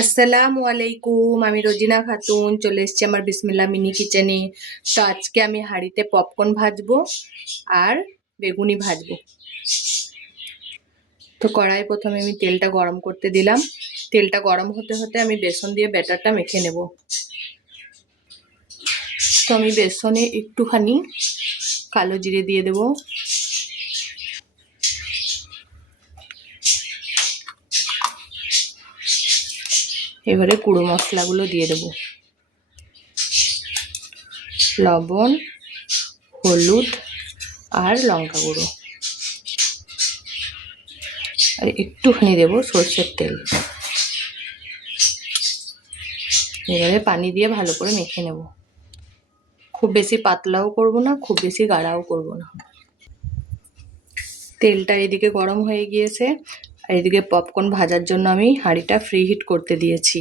আসসালামু আলাইকুম। আমি রোজিনা খাতুন চলে এসেছি আমার বিসমিল্লাহ মিনি কিচেনে। তো আজকে আমি হাঁড়িতে পপকর্ন ভাজবো আর বেগুনি ভাজবো। তো কড়াই প্রথমে আমি তেলটা গরম করতে দিলাম। তেলটা গরম হতে হতে আমি বেসন দিয়ে ব্যাটারটা মেখে নেব। তো আমি বেসনে একটুখানি কালো জিরে দিয়ে দেব, এবারে গুঁড়ো মশলাগুলো দিয়ে দেব, লবণ, হলুদ আর লঙ্কা গুঁড়ো, আর একটুখানি দেব সরষের তেল। এবারে পানি দিয়ে ভালো করে মেখে নেব। খুব বেশি পাতলাও করব না, খুব বেশি গাঢ়াও করব না। তেলটা এদিকে গরম হয়ে গিয়েছে আর এদিকে পপকর্ন ভাজার জন্য আমি হাঁড়িটা ফ্রি হিট করতে দিয়েছি।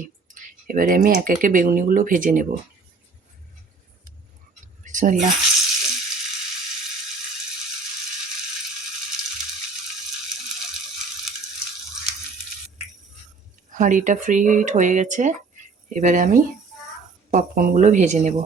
এবারে আমি একে একে বেগুনিগুলো ভেজে নেব। বিসমিল্লাহ। হাঁড়িটা ফ্রি হিট হয়ে গেছে, এবারে আমি পপকর্নগুলো ভেজে নেব।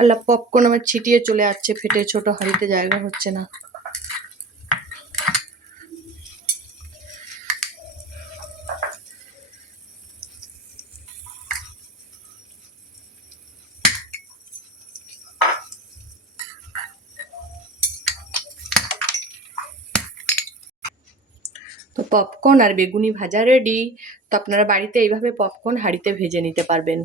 আল্লাহ, পপকর্ন আমার ছিটিয়ে চলে যাচ্ছে, ফেটে ছোট হাঁড়িতে জায়গা হচ্ছে না। তো পপকর্ন আর বেগুনি ভাজা রেডি। তো আপনারা বাড়িতে এইভাবে পপকর্ন হাঁড়িতে ভেজে নিতে পারবেন।